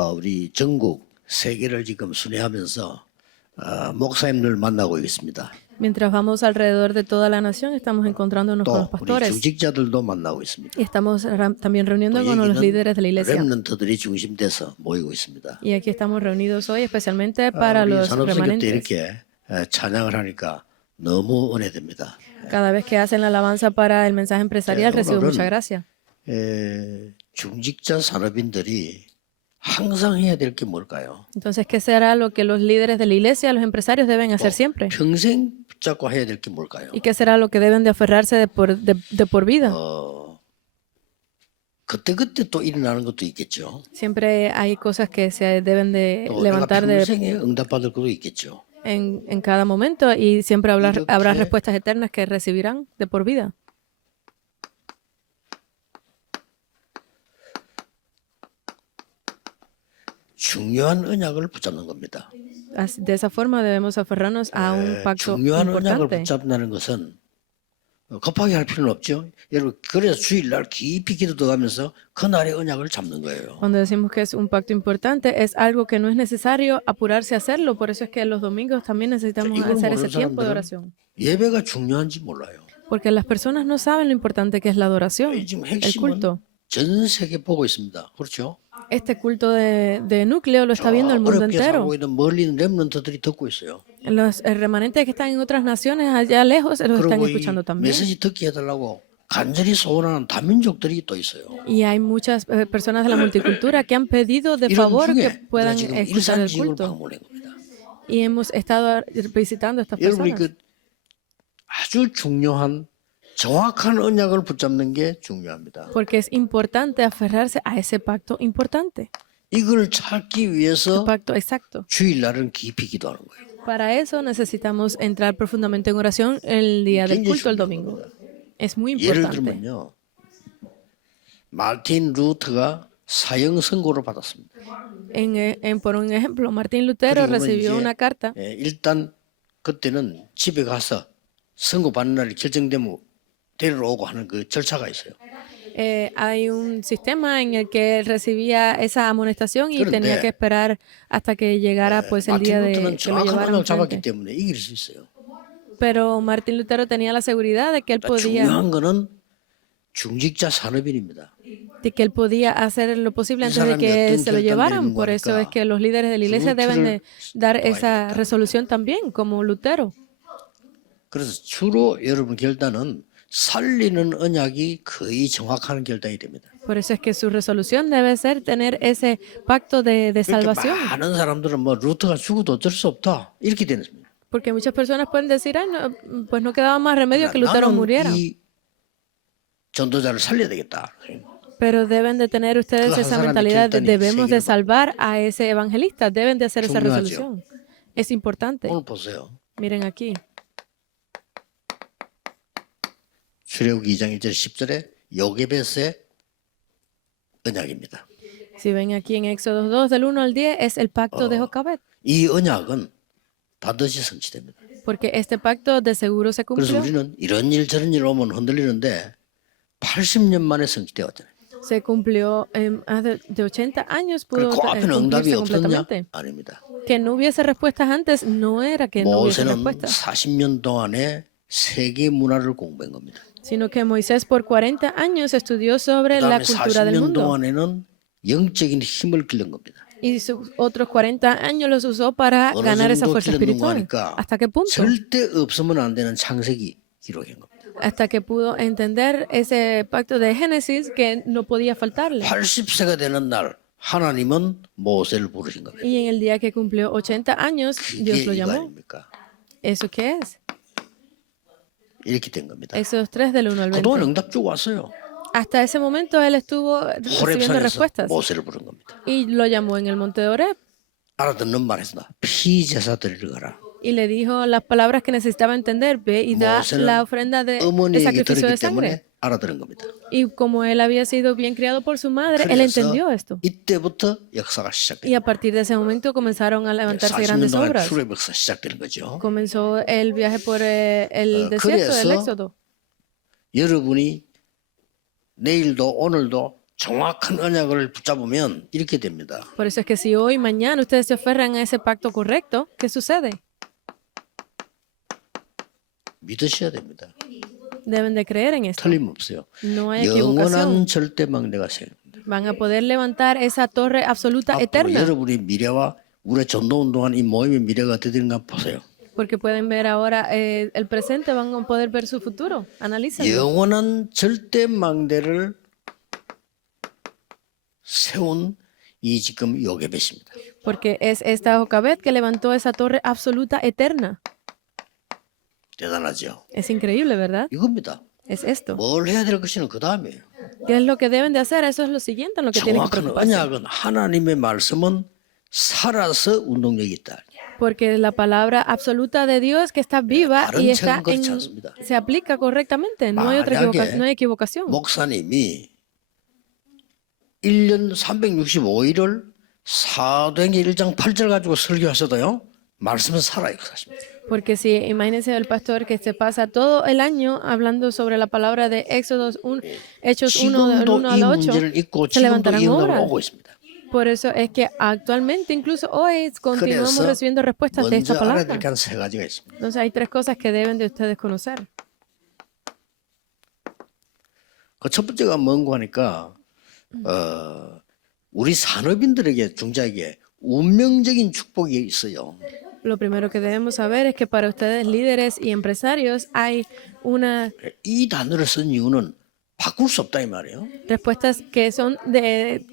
우리 전국 세계를 지금 순회하면서 목사님들 만나고 있습니다. Mientras vamos alrededor de toda la nación, estamos encontrándonos con los 또 우리 pastores 중직자들도 만나고 있습니다. y estamos también 또 reuniendo con los líderes de la iglesia. 렘넌트들이 중심돼서 모이고 있습니다. Y aquí estamos reunidos hoy especialmente para 우리 los 산업선교 때 remanentes. 이렇게 찬양을 하니까 너무 은혜됩니다. Cada vez que hacen la alabanza para el mensaje empresarial, recibo mucha gracia. 중직자 산업인들이 항상 해야 될 게 뭘까요? Entonces, ¿qué será lo que los líderes de la iglesia, los empresarios deben hacer siempre? 평생 붙잡고 해야 될 게 뭘까요? ¿Y qué será lo que deben de aferrarse de por vida? 그때그때 또 일어나는 것도 있겠죠. Siempre hay cosas que se deben de 또 내가 levantar 평생에 응답받을 것도 있겠죠. en cada momento y siempre habrá 이렇게 respuestas eternas que recibirán de por vida. 중요한 언약을 붙잡는 겁니다. De esa forma debemos aferrarnos a un pacto 중요한 언약을 importante. 붙잡는다는 것은 급하게 할 필요는 없죠. 여러분 그래서 주일날 깊이 기도하면서 그 날의 언약을 잡는 거예요. Cuando decimos que es un pacto importante, es algo que no es necesario apurarse a hacerlo. Por eso es que los domingos también necesitamos 이걸 hacer 모르는 ese tiempo de 사람들은 oración. 예배가 중요한지 몰라요. Porque las personas no saben lo importante que es la adoración, 지금 el 핵심은 culto. 전 세계 보고 있습니다. 그렇죠? Este culto de núcleo lo está viendo el mundo 어렵게 entero. 살고 있는 멀리 있는 렘넌트들이 듣고 있어요. Los remanentes que están en otras naciones allá lejos los están 그리고 이 escuchando también. 메시지 듣게 해달라고 간절히 소원하는 다민족들이 또 있어요. Y hay muchas personas de la multicultura que han pedido de 이런 favor que 중에 puedan 지금 escuchar el 일산지역을 culto. 방문한 겁니다. Y hemos estado visitando a estas 여러분이 personas. 그 아주 중요한 정확한 언약을 붙잡는 게 중요합니다. Porque es importante aferrarse a ese pacto importante, 이걸 찾기 el 위해서 pacto exacto. 주일날은 깊이 기도하는 거예요. Para eso necesitamos entrar profundamente en oración el día del culto, el domingo. Es muy 예를 importante. 들면요. 마틴 루터가 사형 선고를 받았습니다. Por un ejemplo, Martín Lutero 그리고는 recibió 이제, una carta. 일단 그때는 집에 가서 선고 받는 날이 결정되면 데리러 오고 하는 그 절차가 있어요. Hay un sistema en el que él recibía esa amonestación y 그런데 tenía que esperar hasta que llegara pues el día 마틴 de 루터는 que lo 정확한 llevaran 언약을 잡았기 frente. 때문에 이길 수 있어요. Pero Martín Lutero tenía la seguridad de que él podía 중요한 거는 중직자 산업인입니다. hacer lo posible 이 antes de 사람이 que 어떤 se lo 결단 llevaran. 내리는 Por eso 거니까 es que los líderes de la iglesia deben de dar esa 도와야 resolución también, como Lutero. 그래서 주로 여러분 결단은 살리는 언약이 거의 정확한 결단이 됩니다. Por eso es que su resolución debe ser tener ese pacto de 그렇게 salvación. 많은 사람들은 뭐 루터가 죽어도 어쩔 수 없다 이렇게 되는 겁니다. Porque muchas personas pueden decir, "Ay, no, pues no quedaba más remedio que Lutero 나는 muriera." 이 전도자를 살려야 되겠다. Pero deben de tener ustedes 그 한 esa 사람의 mentalidad de 결단이 debemos de 세계를 salvar a ese evangelista, deben de hacer esa 중요하죠. resolución. Es importante. 오늘 보세요. Miren aquí, 출애굽기 2장 1절 10절에 요게벳의 언약입니다. si ven aquí en Éxodo 2 del 1 al 10 es el pacto de Jocabet, 이 언약은 반드시 성취됩니다. porque este pacto de seguro se 그래서 cumplió. 우리는 이런 일 저런 일 오면 흔들리는데 80년 만에 성취되었잖아요. Se cumplió de 80 años pudo 그 앞에는 응답이 cumplirse 없었냐? completamente. 아닙니다. Que no hubiese respuestas antes no era que no hubiese 모세는 respuestas, 40년 동안에 세계 문화를 공부한 겁니다. sino que Moisés por 40 años estudió sobre la 그다음에 cultura del 40년 mundo. 동안에는 영적인 힘을 기른 겁니다. Y sus otros 40 años los usó para 어느 ganar esa 정도 fuerza 기르는 거 espiritual. 하니까 ¿Hasta qué punto? 절대 없으면 안 되는 창세기 기록한 겁니다. Hasta que pudo entender ese pacto de Génesis que no podía faltarle. 80세가 되는 날 하나님은 모세를 부르신 겁니다. Y en el día que cumplió 80 años, Dios 이게 lo 이거 llamó. 아닙니까? ¿Eso qué es? 이렇게 된 겁니다. Éxodo 3 del 1 al 그동안 20. 응답 주고 왔어요. Hasta ese momento él estuvo recibiendo 호렙산에서 respuestas 모세를 부른 겁니다. y lo llamó en el monte de Oreb 알아듣는 말에서 피제사 드리러 가라. y le dijo las palabras que necesitaba entender. Ve y da 모세는 la ofrenda de 어머니에게 sacrificio de 들었기 때문에 sangre. 알아들은 겁니다. Y como él había sido bien criado por su madre, él 그래서 entendió esto. 이때부터 역사가 Y 시작됩니다. a partir de ese momento comenzaron a levantarse 40년 grandes 동안 obras. 출애굽 역사 시작되는 거죠. Comenzó el viaje por el desierto del 그래서 Éxodo. 여러분이 내일도 오늘도 정확한 언약을 붙잡으면 이렇게 됩니다. Por eso es que si hoy, mañana ustedes se aferran a ese pacto correcto, ¿qué sucede? 믿으셔야 됩니다. Deben de creer en esto. 틀림없어요. No hay equivocación. 영원한 절대 망대가 세웁니다. Van a poder levantar esa torre absoluta 앞으로 eterna. 여러분의 미래와 우리 전도운동한 이 모임의 미래가 어떻게되는가 보세요. Porque pueden ver ahora el presente, van a poder ver su futuro. Analícenlo. 영원한 절대 망대를 세운 이 지금 요게벳입니다. Porque es esta Jocabet que levantó esa torre absoluta eterna. 대단하죠. Es increíble, ¿verdad? 이겁니다. Es esto. 뭘 해야 될 것이는 그 다음이에요. ¿Qué es lo que deben de hacer? Eso es lo siguiente en lo que tienen que 정확한 preocuparse. 언약은 하나님의 말씀은 살아서 운동력이 있다. Porque la palabra absoluta de Dios que está viva 다른 y está 책은 그렇지 않습니다. se aplica correctamente. No hay otra 만약에 no hay equivocación. 목사님이 1년 365일을 사도행전 1장 8절 가지고 설교하셔도요. 말씀은 살아요. 그 사실입니다. Porque si imagínense el pastor que se pasa todo el año hablando sobre la palabra de Hechos 1, del 지금도 1 이 al 8, 문제를 잊고 se 지금도 levantarán 이 응답을 obras. 오고 있습니다. Por eso es que actualmente, incluso hoy, continuamos 그래서 recibiendo respuestas de esta 먼저 알아야 palabra. 될 게 한 세 가지가 있습니다. Entonces hay tres cosas que deben de ustedes conocer. 그 첫 번째가 뭔고 하니까 우리 산업인들에게 중자에게 운명적인 축복이 있어요. Lo primero que debemos saber es que para ustedes líderes y empresarios hay una 이 단어를 쓴 이유는 바꿀 수 없다 이 말이에요. respuestas que son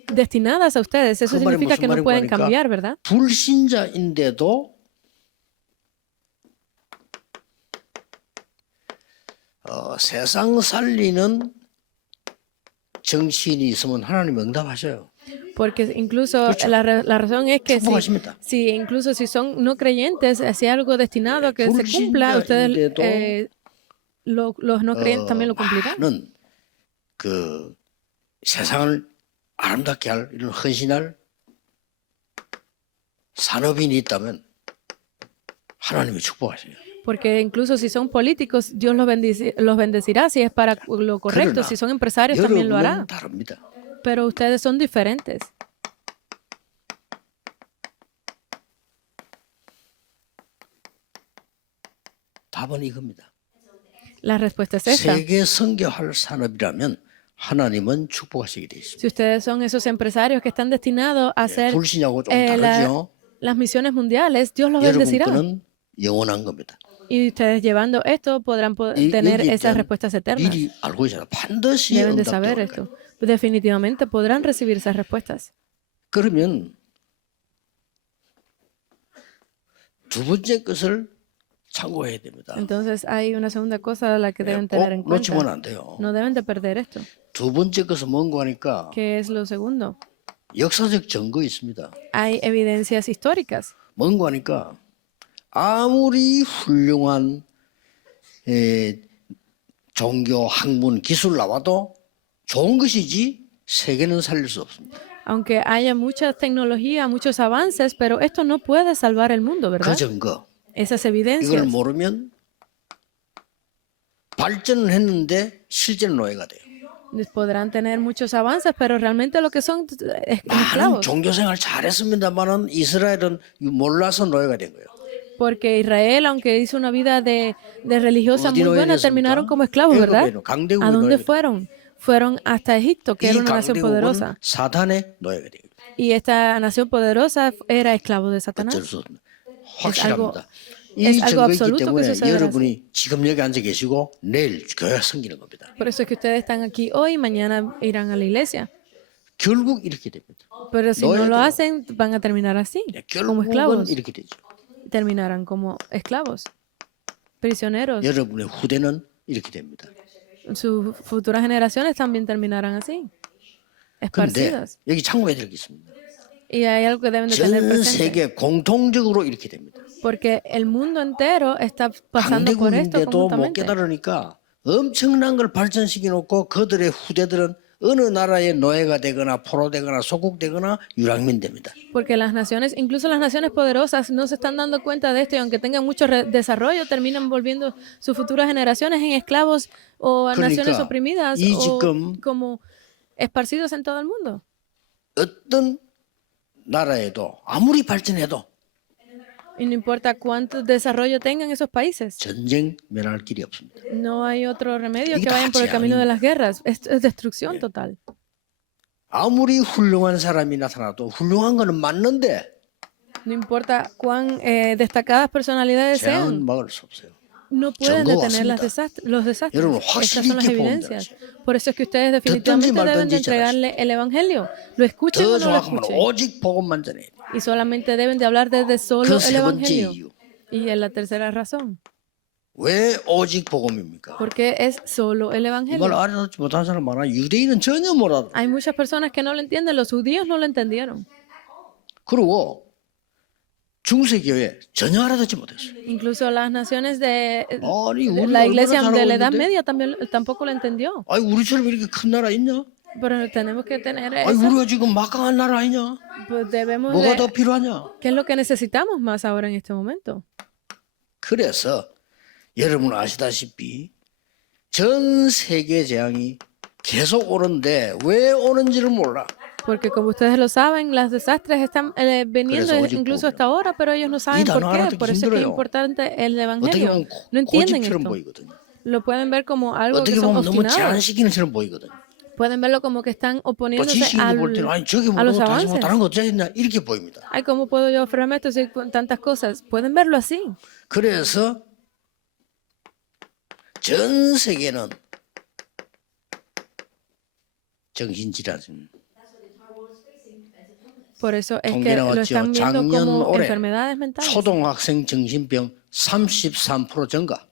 destinadas a ustedes. Eso 그 말이 significa 무슨 que no 말인가 pueden 하니까 cambiar, ¿verdad? 불신자인데도 세상 살리는 정신이 있으면 하나님 응답하셔요. Porque incluso la razón es que 축복하십니다. si incluso si son no creyentes, si hay algo destinado a que se cumpla, ustedes los no creyentes también lo cumplirán. 는 그 세상을 아름답게 할 이런 헌신할 산업인이 있다면 하나님이 축복하셔요. Porque incluso si son políticos, Dios los bendecirá si es para lo correcto. 그러나 Si son empresarios, también lo hará. 여러분은 다릅니다. Pero ustedes son diferentes. 답은 이겁니다. La respuesta es esta. 세계 선교할 산업이라면 하나님은 축복하시게 돼 있습니다. Si ustedes son esos empresarios que están destinados a hacer 불신하고 좀 다르죠. las misiones mundiales, Dios los 여러분 bendecirá. 거는 영원한 겁니다. Y ustedes llevando esto podrán tener 여기 esas 있던 respuestas eternas. 미리 알고 있잖아. 반드시 Deben de saber 응답될 거예요. esto. Definitivamente podrán recibir esas respuestas. 그러면 두 번째 것을 참고해야 됩니다. Entonces hay una segunda cosa a la que deben 꼭 tener en cuenta. 놓치면 안 돼요. No deben de perder esto. 두 번째 것은 뭔고 하니까 ¿Qué es lo segundo? 역사적 증거 있습니다. Hay evidencias históricas. 뭔고 하니까 아무리 훌륭한 종교, 학문, 기술 나와도 좋은 것이지 세계는 살릴 수 없습니다. Aunque haya mucha tecnología, muchos avances, pero esto no puede salvar el mundo, 그 ¿verdad? 증거 Esas 이걸 evidencias. 모르면 발전은 했는데 실제는 노예가 돼요. Podrán tener muchos avances, pero realmente lo que son 많은 esclavos. 종교생활 잘했습니다만은 이스라엘은 몰라서 노예가 된 거예요. Porque Israel, aunque hizo una vida de religiosa muy 어디로 buena, 이랬습니까? terminaron como esclavos, ¿verdad? 애굽에는 강대국이 ¿A dónde 노예가 fueron? Fueron hasta Egipto, que era 이 una nación 강대국은 poderosa. 사단의 노예가 돼요. Y esta nación poderosa era esclavo de Satanás. 어쩔 수 없습니다. 확실합니다. 이 es algo 증거 있기 absoluto que 때문에 sucederá 여러분이 지금 여기 앉아 계시고 내일 교회가 생기는 겁니다. Por eso es que ustedes están aquí hoy y mañana irán a la iglesia. 결국 이렇게 됩니다. Pero si no lo 노예들은 hacen, van a terminar así, como 결국은 esclavos. 이렇게 되죠. Terminarán como esclavos, prisioneros. 여러분의 후대는 이렇게 됩니다. Sus futuras generaciones también terminarán así, 그런데 esparcidas. 여기 참고해야 될 게 있습니다. Y hay algo que deben de tener 전 presente. 세계 공통적으로 이렇게 됩니다. Porque el mundo entero está pasando por esto 강대국인데도 못 conjuntamente. 깨달으니까 엄청난 걸 발전시켜 놓고 그들의 후대들은 어느 나라의 노예가 되거나 포로되거나 소국되거나 유랑민 됩니다. Porque las naciones, incluso las naciones poderosas, no se están dando cuenta de esto y aunque tengan mucho desarrollo, terminan volviendo sus futuras generaciones en esclavos o a naciones 그러니까 oprimidas 이 o 지금 como esparcidos en todo el mundo. 어떤 나라에도 아무리 발전해도 Y no importa cuánto desarrollo tengan esos países, 전쟁 면할 길이 없습니다. no hay otro remedio 이게 que 다 vayan por el camino de 재앙입니다. las guerras. Es destrucción total. 아무리 훌륭한 사람이 나타나도 훌륭한 거는 맞는데 No importa cuán destacadas personalidades 재앙은 sean, 막을 수 없어요. no pueden 정도 detener 왔습니다. los desastres. 여러분, Estas 확실히 son las 있게 evidencias. 보면 Por eso es que ustedes definitivamente 말든지 deben de 잘하시죠. entregarle el evangelio. Lo escuchen 더 o no lo 정확하면 escuchen. 오직 복음만 전해야 돼요. Y solamente deben de hablar desde solo 그 el 세 번째 evangelio. 이유. Y es la tercera razón. 왜 오직 복음입니까? Porque es solo el 이걸 evangelio. 알아듣지 못하는 사람 많아. 유대인은 전혀 못 알아. Hay muchas personas que no lo entienden. Los judíos no lo entendieron. 그리고 중세교회 전혀 알아듣지 못했어요. Incluso las naciones de 아니 우리 la 얼마나 iglesia de la 잘하고 Edad 있는데? Media también tampoco lo entendió. 아니 우리처럼 이렇게 큰 나라 있냐? Pero tenemos que tener 아니 eso. 우리가 지금 막강한 나라 아니냐? Pues debemos 뭐가 더 de, 필요하냐? ¿qué es lo que necesitamos más ahora en este momento? 그래서 여러분 아시다시피 전 세계 재앙이 계속 오는데 왜 오는지를 몰라. Porque como ustedes lo saben, los desastres están viniendo 그래서 오직 incluso 복음이요. hasta ahora, pero ellos no saben 이 por 단어 qué. 알아듣기 Por eso es que es 힘들어요. importante el 어떻게 evangelio. 보면 No entienden 고집처럼 esto. 보이거든요. Lo pueden ver como algo que 어떻게 son 보면 너무 obstinados. 제한시키는 처럼 보이거든요. Pueden verlo como que están 또 oponiéndose 지식인이 볼 때는 아니 저게 a los 뭐라고 다시 뭐 avances. 다른 거 어쩌겠냐 이렇게 보입니다. Ay, ¿cómo puedo yo ofrecerme esto si hay tantas cosas? Pueden verlo así. 그래서 전 세계는 정신질환 Por eso es 통계 que lo 나왔죠. están viendo 작년 como 올해 enfermedades mentales. 초등학생 정신병 33% 증가.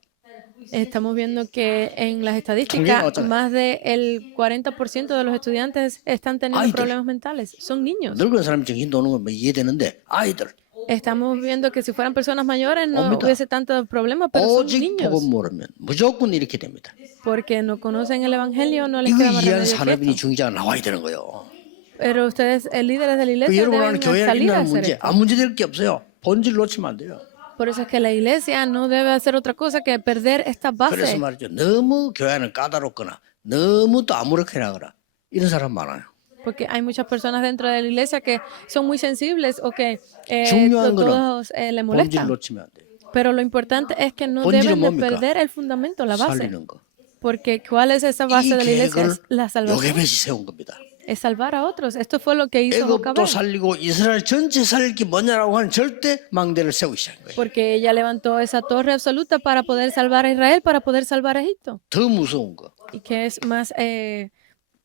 Estamos viendo que en las 통계가 estadísticas 나왔잖아요. más del 40% de los estudiantes están teniendo 아이들. problemas mentales. Son niños. 늙은 사람이 정신 도는 건 뭐 이해되는데 아이들 Estamos viendo que si fueran personas mayores no 옵니다. hubiese tanto problema, pero son 오직 niños. 복음 모르면 무조건 이렇게 됩니다. Porque no conocen el evangelio, no les 이거 queda más 이해한 remedio que 산업인이 esto. 중재가 나와야 되는 거예요. Pero ustedes, líderes de la 그 iglesia, 여러분 deben 하는 교회가 salir a 일어나는 hacer 문제 esto. 아무 문제 될 게 없어요. 본질 놓치면 안 돼요. Por eso es que la iglesia no debe hacer otra cosa que perder esta 그래서 base. 말이죠. 너무 교회는 까다롭거나 너무 또 아무렇게 나거나 이런 사람 많아요. Porque hay muchas personas dentro de la iglesia que son muy sensibles o que 중요한 거는 todos le 본질 molestan. 놓치면 안 돼요. Pero lo importante es que no 본질은 deben de 뭡니까? perder el fundamento, la base. 살리는 거. Porque ¿cuál es esa base 이 de la iglesia? 계획을 Es la salvación. 요게벳이 세운 겁니다. Es salvar a otros. Esto fue lo que hizo 애굽도 Jocabed. 살리고 이스라엘 전체 살릴 게 뭐냐라고 하는 절대 망대를 세우기 시작한 거예요. Porque ella levantó esa torre absoluta para poder salvar a Israel, para poder salvar a Egipto. 더 무서운 거. Y que es más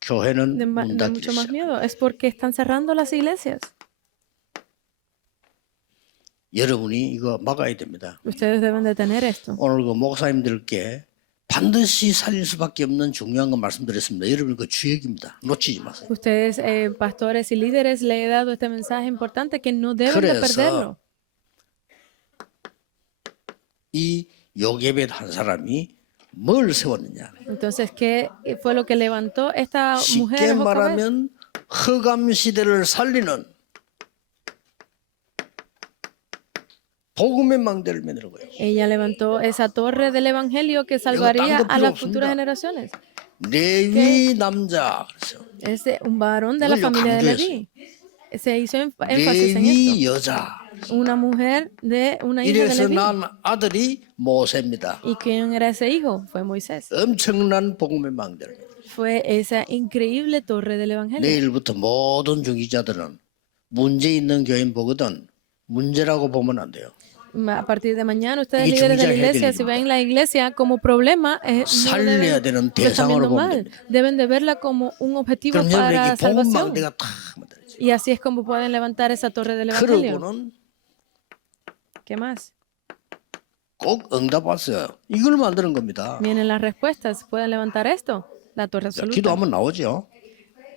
교회는 de 문 닫기 mucho más 시작. miedo. Es porque están cerrando las iglesias. 여러분이 이거 막아야 됩니다. Ustedes deben de tener esto. 오늘 그 목사님들께 반드시 살릴 수밖에 없는 중요한 거 말씀드렸습니다. 여러분 그 주역입니다. 놓치지 마세요. Ustedes, pastores y líderes, le he dado este mensaje importante que no deben de 그래서 perderlo. 이 요게벳 한 saram이 뭘 세웠느냐? Entonces, ¿qué fue lo que levantó esta mujer? 쉽게 Jocabed? 말하면 흑암 시대를 살리는 복음의 망대를 만드는 거예요. Ella levantó esa torre del evangelio que salvaría 딴거 a 필요 las 없습니다. futuras generaciones. 레위 남자 그래서 Es un varón de la 이걸 familia de 강조했어요. Leví. Se hizo énfasis en 레위 esto. 여자. Una mujer de una hija de 이래서 Leví. 난 아들이 모세입니다. ¿Y quién era ese hijo? Fue Moisés. 엄청난 복음의 망대를. Fue esa increíble torre del evangelio. 내일부터 모든 중기자들은 문제 있는 교인 보거든 문제라고 보면 안 돼요. A partir de mañana, ustedes 이게 líderes de la 중재해야 iglesia, 될 si 일입니다. ven la iglesia como problema, no 살려야 되는 deben de estar 대상으로 viendo 보면 mal. 됩니다. Deben de verla como un objetivo 그럼 para 여러분에게 복음 salvación. 망대가 탁 만들어져. Y así es como pueden levantar esa torre del evangelio. 그러고는 ¿Qué más? 꼭 응답 왔어요. 이걸 만드는 겁니다. Vienen las respuestas. ¿Pueden levantar esto? La torre 자, absoluta. 기도하면 나오죠.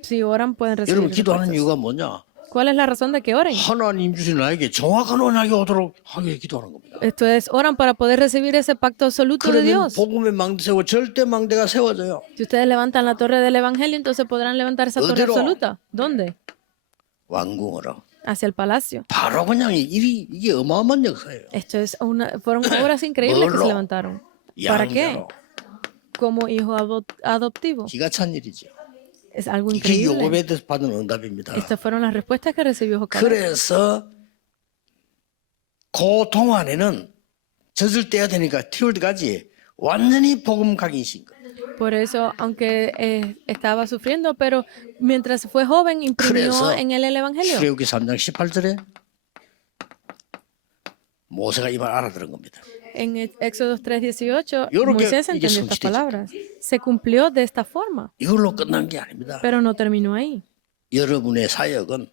Si oran, pueden recibir 여러분 기도하는 respuestas. 이유가 뭐냐? ¿Cuál es la razón de que oren? 하나님 주신 나에게 정확한 언약이 오도록 하게 기도하는 겁니다. Ustedes oran para poder recibir ese pacto absoluto de 그러면 Dios. 복음의 망대 세워 절대 망대가 세워져요. Si ustedes levantan la torre del evangelio, entonces podrán levantar esa torre 어디로? absoluta. ¿Dónde? 왕궁으로. Hacia el palacio. 바로 그냥 이게 어마어마한 역사예요. Esto es fueron obras increíbles que se 뭘로? levantaron. ¿Para qué? 양자로. Como hijo adoptivo. 기가 찬 일이죠. Es algo 이게 increíble. 요겁에 대해서 받은 응답입니다. Estas fueron las respuestas que recibió Jocabed. 그래서 그 동안에는 젖을 떼야 되니까 태울 때까지 완전히 복음 각인신 거예요. Por eso, aunque estaba sufriendo, pero mientras fue joven, imprimió 그래서 en él el Evangelio. 출애굽기 3장 18절에 모세가 이 말 알아들은 겁니다. En Éxodo 3:18, 요렇게 Moisés 이게 entendió estas 성취되죠. palabras. Se cumplió de esta forma, 이걸로 끝난 게 아닙니다. pero no terminó ahí. 여러분의 사역은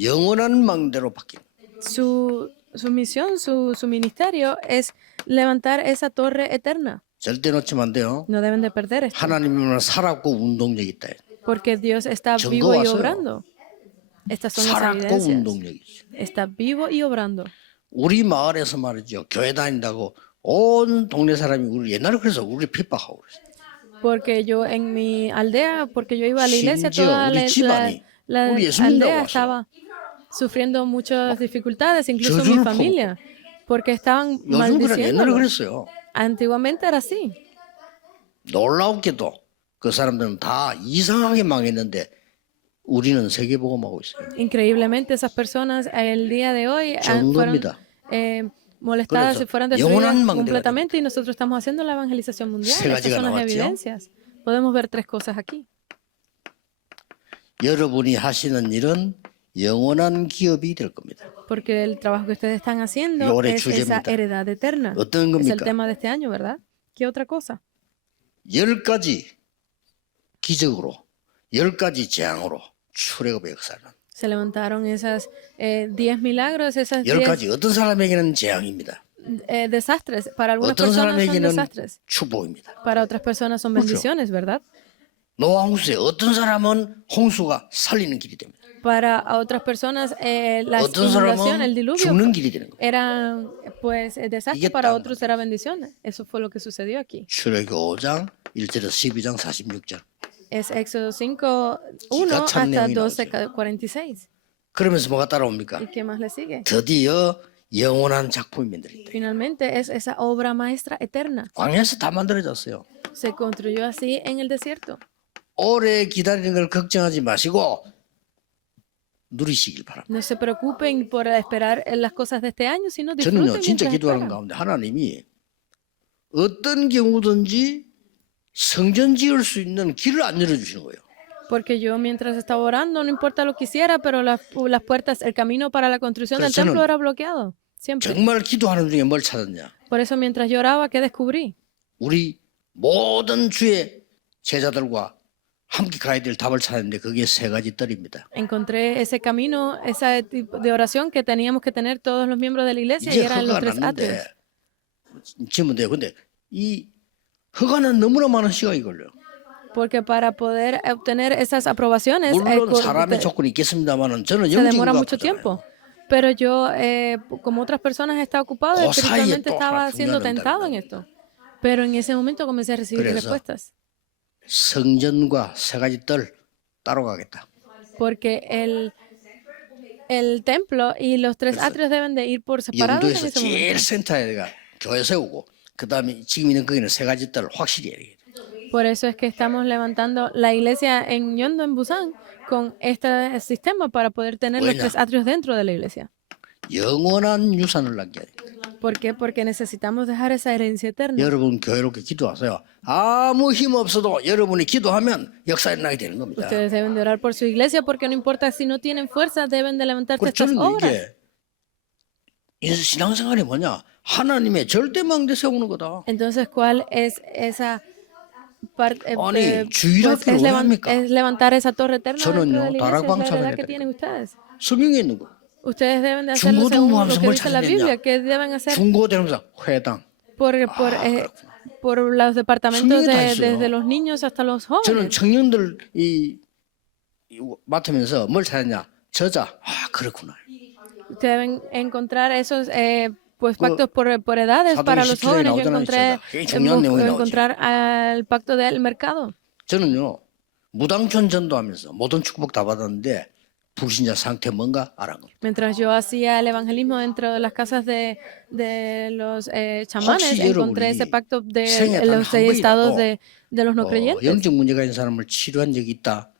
영원한 망대로 바뀐 Su misión, su ministerio es levantar esa torre eterna. 절대 놓치면 안 돼요. No deben de perder esto, 하나님은 살았고 운동력 있다. porque Dios está 증거 vivo y 왔어요. obrando. Estas son las 살았고 evidencias. 운동력 있어. Está vivo y obrando. 우리 마을에서 말이죠. 교회 다닌다고 온 동네 사람이 우리 옛날에 그래서 우리 핍박하고 그랬어요. Porque yo en mi aldea, porque yo iba a la iglesia, 심지어 toda 우리 집안이 우리 예수 믿는다고 aldea 왔어요. estaba sufriendo muchas dificultades, incluso mi 저주를 familia, porque estaban 요즘 그래 옛날에 maldiciendo. 그랬어요. Antiguamente era así. 놀라웠게도 그 사람들은 다 이상하게 망했는데 우리는 세계복음하고 있어요. Increíblemente, esas personas el día de hoy fueron 증거입니다. molestadas 그래서 y fueron 영원한 destruidas 망대가 completamente y nosotros estamos haciendo la evangelización mundial. 세 Estas 가지가 son las 나왔죠. evidencias. Podemos ver tres cosas aquí. 여러분이 하시는 일은 영원한 기업이 될 겁니다. Porque el trabajo que ustedes están haciendo 올해 es esa 주제입니다. heredad eterna. 어떤 Es el 겁니까? tema de este año, ¿verdad? ¿Qué otra cosa? 10가지 기적으로 10가지 재앙으로 출애굽의 역사는 Se levantaron esas 10 milagros, esas 10 10가지 어떤 사람에게는 재앙입니다. desastres. Para algunas 어떤 personas son 사람에게는 desastres. 축복입니다. Para otras personas son bendiciones, ¿verdad? 노아 홍수에 어떤 사람은 홍수가 살리는 길이 됩니다. Para otras personas la 어떤 inundación, el 사람은 diluvio 죽는 길이 되는 거예요. eran pues desastre, 이게 para 딱 otros era bendiciones. Eso fue lo que sucedió aquí. 출애굽 5장 1절에서 12장 46절. Es Éxodo 5, 1 기가 찬 hasta 내용이 12, 46. 그러면서 뭐가 따라옵니까? ¿Y qué más le sigue? 드디어 영원한 작품이 만들어졌다. Finalmente es esa obra maestra eterna. 광야에서 다 만들어졌어요. Se construyó así en el desierto. 오래 기다리는 걸 걱정하지 마시고 누리시길 바랍니다. No se preocupen por esperar las cosas de este año, sino 저는요 disfruten 진짜 mientras 기도하는 esperan. 가운데 하나님이 어떤 경우든지 성전 지을 수 있는 길을 안 열어주시는 거예요. Porque yo mientras estaba orando, no importa lo que hiciera, pero las puertas, el camino para la construcción del 그래서 templo 저는 era bloqueado. Siempre. 정말 기도하는 중에 뭘 찾았냐? Por eso mientras yo oraba, ¿qué descubrí? 우리 모든 주의 제자들과 함께 가야 될 답을 찾았는데 그게 세 가지 뜰입니다. Encontré ese camino, ese tipo de oración que teníamos que tener todos los miembros de la iglesia y 이제 eran los 허가 tres atrios. 났는데 지면 돼요. 근데 이 허가는 너무나 많은 시간이 걸려요. Porque para poder obtener esas aprobaciones 물론 사람의 조건이 있겠습니다만은 저는 se 영적인 demora 거 mucho tiempo. Pero yo, como otras personas, estaba ocupado, 그 사이에 espiritualmente 또 estaba 하나 siendo 중요한 tentado en 응답이 esto. Pero en ese momento comencé a recibir 그래서 respuestas. 성전과 세 가지 뜰 따로 가겠다. Porque el templo y los tres atrios deben de ir por separados en 영도에서 ese 제일 momento. 센터에다가 교회 세우고 그 다음에 지금 있는 거기는 세 가지 뜰 확실히 해야 되겠다. Por eso es que estamos levantando la iglesia en Yeongdo, en Busan, con este sistema para poder tener los Buena. tres atrios dentro de la iglesia. 영원한 유산을 남겨야 돼. ¿Por qué? Porque necesitamos dejar esa herencia eterna. 여러분 교회롭게 기도하세요. 아무 힘 없어도 여러분이 기도하면 역사 일어나게 되는 겁니다. Ustedes deben de orar por su iglesia porque no importa si no tienen fuerza, deben de levantarse 그래서 estas 저는 obras. 이게 신앙생활이 뭐냐? 하나님의 절대망대 세우는 거다. Entonces, ¿cuál es esa parte? 아니, 주일학교를 es, 왜 합니까? es levantar esa torre eterna dentro 저는요, de la iglesia, es la 다락방 heredad 참여해야 que 돼요. tienen ustedes. 성경에 있는 거. Ustedes deben de hacerlo 중고등 según lo 모함에서 que 뭘 dice la 찾느냐? Biblia, que deben hacer 중고등학교 회당. por los departamentos 성경에 다 있어요. desde los niños hasta los 저는 jóvenes. 청년들 이 맡으면서 뭘 찾았냐? 저자. 아 그렇구나. Ustedes deben encontrar esos pues 그 pactos por edades 사도행 para los 17장에 jóvenes. Yo 나오잖아요, encontré 저자. 굉장히 중요한 내용이 나오죠. encontrar al pacto del mercado. 저는요 무당촌 전도하면서 모든 축복 다 받았는데 불신자 상태 뭔가 알아요. Mientras yo hacía el evangelismo dentro de las casas de los chamanes, 혹시 encontré 여러분이 ese pacto 생애 de 단 los 한 6 estados 번이라도 de los no creyentes. 영적 문제가 있는 사람을 치료한 적이 있다.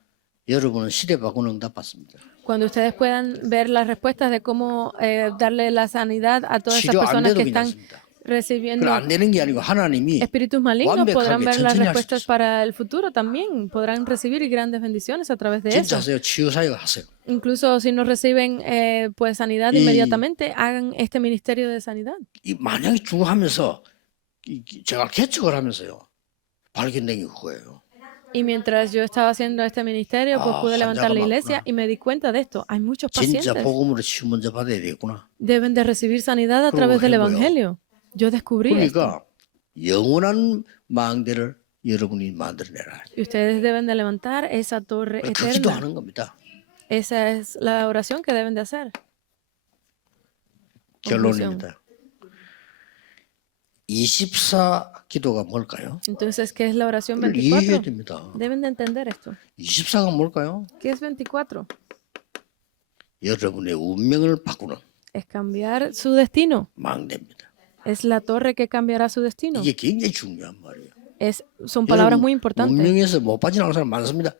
여러분은 시대 바꾸는 응답 받습니다. Cuando ustedes puedan ver las respuestas de cómo darle la sanidad a todas esas 치료 안 personas 돼도 que están 괜찮습니다. recibiendo 그건 안 되는 게 아니고 하나님이 espíritus malignos, podrán 완벽하게 ver las 천천히 할 수 respuestas 있어요. para el futuro también. Podrán recibir grandes bendiciones a través de 진짜 eso. 하세요. 치유 사역 하세요. Incluso si no reciben pues sanidad Y- inmediatamente, hagan este ministerio de sanidad. 이 만약에 중하면서 제가 개척을 하면서요. 발견된 게 그거예요. Y mientras yo estaba haciendo este ministerio, pues pude levantar la 환자가 iglesia 많구나. y me di cuenta de esto. Hay muchos 진짜 pacientes. 복음으로 치유 먼저 받아야 되겠구나. Deben de recibir sanidad a 그러고 través del 해보요. evangelio. Yo descubrí esto. 그러니까 영원한 망대를 여러분이 만들어내라. Y ustedes deben de levantar esa torre 그 eterna. 기도하는 겁니다. Esa es la oración que deben de hacer. Conclusión. 결론입니다. 24 기도가 뭘까요? Entonces, ¿qué es la oración 그걸 이해해야 24? 됩니다. Deben de entender esto. 24가 뭘까요? ¿Qué es 24? 여러분의 운명을 바꾸는 Es cambiar su destino. 망대입니다. Es la torre que cambiará su destino. 이게 굉장히 중요한 말이에요. Son palabras 여러분, muy importantes. 운명에서 못 빠져나가는 사람 많습니다.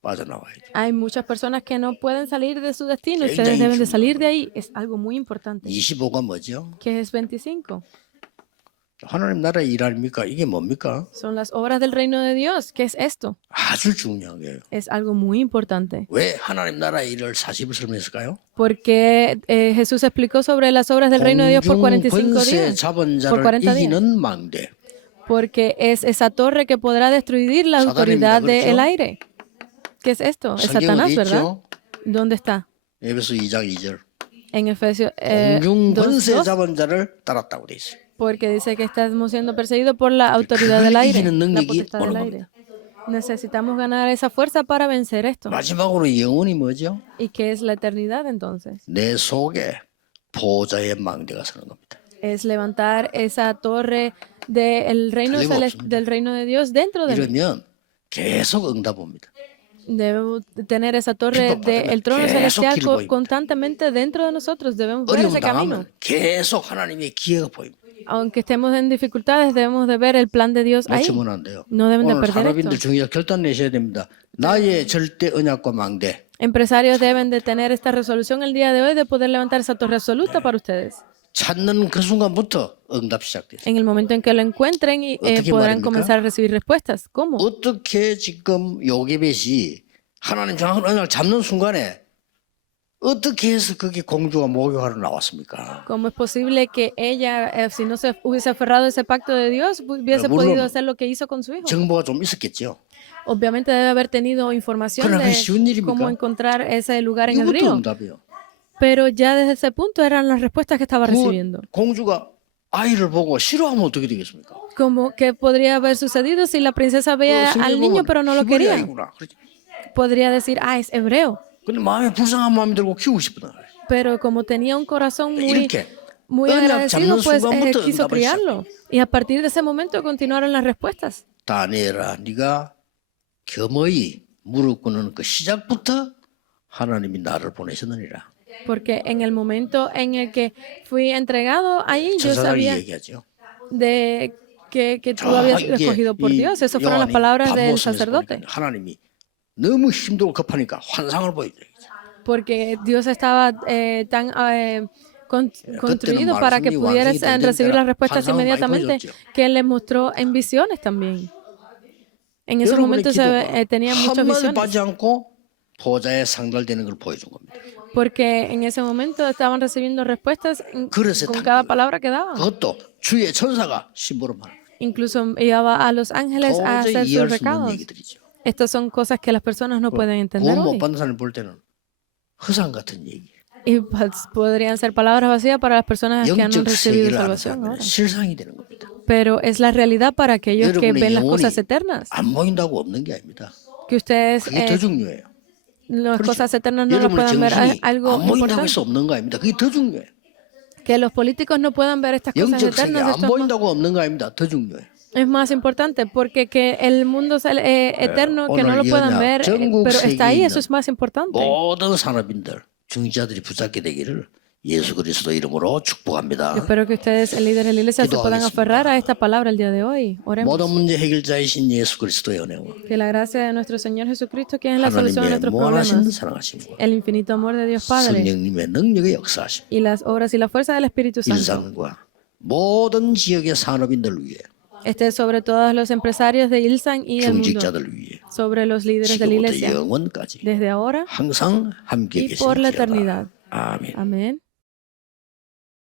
빠져나와야 돼요. Hay muchas personas que no pueden salir de su destino. 굉장히 Ustedes deben de 중요한 salir de ahí. Es algo muy importante. 25가 뭐죠? ¿Qué es 25? 하나님 나라의 일 아닙니까? 이게 뭡니까? Son las obras del reino de Dios. ¿Qué es esto? 아주 중요한 거예요. Es algo muy importante. 왜 하나님 나라의 일을 40을 설명했을까요? Porque Jesús explicó sobre las obras del reino de Dios por 45 권세 días. 잡은 Por 40 자를 días. 이기는 망대. Porque es esa torre que podrá destruir la Satan입니다, autoridad 그렇죠? del aire. ¿Qué es esto? Es 성경에 Satanás, 돼 ¿verdad? 있죠? ¿Dónde está? 에베소 2장 2절. En Efesios 공중 2, 권세 2, 잡은 자를 따랐다고 돼 있어요. porque dice que estamos siendo perseguidos por la autoridad del aire, 이기는 la 능력이 potestad del 오는 aire. Necesitamos ganar esa fuerza para vencer esto. 마지막으로 영혼이 뭐죠? ¿Y qué es la eternidad entonces? 내 속에 보좌의 망대가 서는 겁니다. Es levantar esa torre del reino, 틀림없습니다. del reino de Dios dentro de mí. 이러면 계속 응답 옵니다. Debemos tener esa torre 기뻐 받으면 del trono 계속 celestial 길을 보입니다. constantemente dentro de nosotros. Debemos ver 어려움 ese camino. 당하면 계속 하나님의 기회가 보입니다. Aunque estemos en dificultades, debemos de ver el plan de Dios ahí. 놓치면 안 돼요. No deben de 오늘 perder 산업인들 esto. 중에 결단 내셔야 됩니다. 나의 절대 언약과 망대. Empresarios deben de tener esta resolución el día de hoy de poder levantar esa torre absoluta para ustedes. 찾는 그 순간부터 응답 시작돼요. En el momento en que lo encuentren y 어떻게 podrán 말입니까? comenzar a recibir respuestas. ¿Cómo? 어떻게 지금 요게벳이 하나님 정확한 언약을 잡는 순간에 어떻게 해서 그게 공주가 목욕하러 나왔습니까? ¿Cómo es posible que ella, si no se hubiese aferrado a ese pacto de Dios, hubiese 물론 podido hacer lo que hizo con su hijo? 정보가 좀 있었겠죠. Obviamente debe haber tenido información 그러나 그게 쉬운 de 일입니까? cómo encontrar ese lugar en el 이것도 río. 응답이에요. Pero ya desde ese punto eran las respuestas que estaba 그 recibiendo. 공주가 아이를 보고 싫어하면 어떻게 되겠습니까? Como que podría haber sucedido si la princesa veía 성경에 al niño 보면 pero no lo 히브리 quería. 아이구나. 그렇지. Podría decir, ah, es hebreo. 근데 마음에 불쌍한 마음이 들고 키우고 싶다. Pero como tenía un corazón muy, 이렇게 muy 언약 agradecido, 잡는 pues 순간부터 quiso 응답을 criarlo. Y a partir de ese momento continuaron las respuestas. 다니엘아, 네가 겸허히 무릎 꿇는 그 시작부터 하나님이 나를 보내셨느니라. Porque en el momento en el que fui entregado ahí, 저 yo 사람이 sabía 얘기하죠. de que tú habías sido escogido por Dios. Esas fueron las palabras del sacerdote. 하나님이 너무 힘들고 급하니까 환상을 보여줘요. Porque Dios estaba tan construido para que 말씀이 pudieras 완성이 된 recibir 데라 las respuestas 환상을 많이 inmediatamente, 보여줬죠. que les mostró en visiones también. En esos 여러분의 momentos 기도가 tenían muchas 한마디 visiones. 빠지 않고 보좌에 상달되는 걸 보여준 겁니다. Porque en ese momento estaban recibiendo respuestas 그릇에 con 담긴 cada 거예요. palabra que daban. 그것도 주의 천사가 심부름하는 Incluso llevaba a los ángeles a 도저히 hacer sus 이해할 수 없는 recados. 얘기들이죠. Estas son cosas que las personas no pueden entender 구원 못 hoy. 받는 사람을 볼 때는 허상 같은 얘기. Y pues, podrían ser palabras vacías para las personas que han 영적 recibido 세계를 아는 salvación 사람은 ahora. 실상이 되는 겁니다. Pero es la realidad para aquellos que 여러분의 ven las 영혼이 cosas eternas. 안 보인다고 없는 게 아닙니다. Que ustedes 그게 더 중요해요. las 그렇죠. cosas eternas no las 여러분의 puedan ver. 정신이 Algo 안 보인다고 importante. 해서 없는 거 아닙니다. 그게 더 중요해요. Que los políticos no puedan ver estas cosas 영적 세계 eternas. 안 Esto es más, 보인다고 없는 거 아닙니다. 더 중요해요. es más importante porque que el mundo eterno, que no 오늘 lo 이 puedan 언약, ver, 전국 pero está 세계에 ahí, 있는 eso es más importante. 모든 산업인들, 중지자들이 붙잡게 되기를 예수 그리스도 이름으로 축복합니다. Espero que ustedes, el líder de la iglesia, se puedan aferrar a esta palabra el día de hoy. Oremos. 모든 문제 해결자이신 예수 그리스도의 은혜와 Que la gracia de nuestro Señor Jesucristo, quien es la solución a 하나님의 nuestros 무한하신 problemas, 사랑하심과 el infinito amor de Dios Padre 성령님의 능력의 역사하심, y las obras y la fuerza del Espíritu Santo, 일상과 모든 지역의 산업인들 위해, esté sobre todos los empresarios de Ilsan y el mundo, 중직자들 위해 sobre los líderes de la 지금부터 iglesia, 영원까지 desde ahora 항상 함께 y por la 계시기를. eternidad. 아멘. Amén.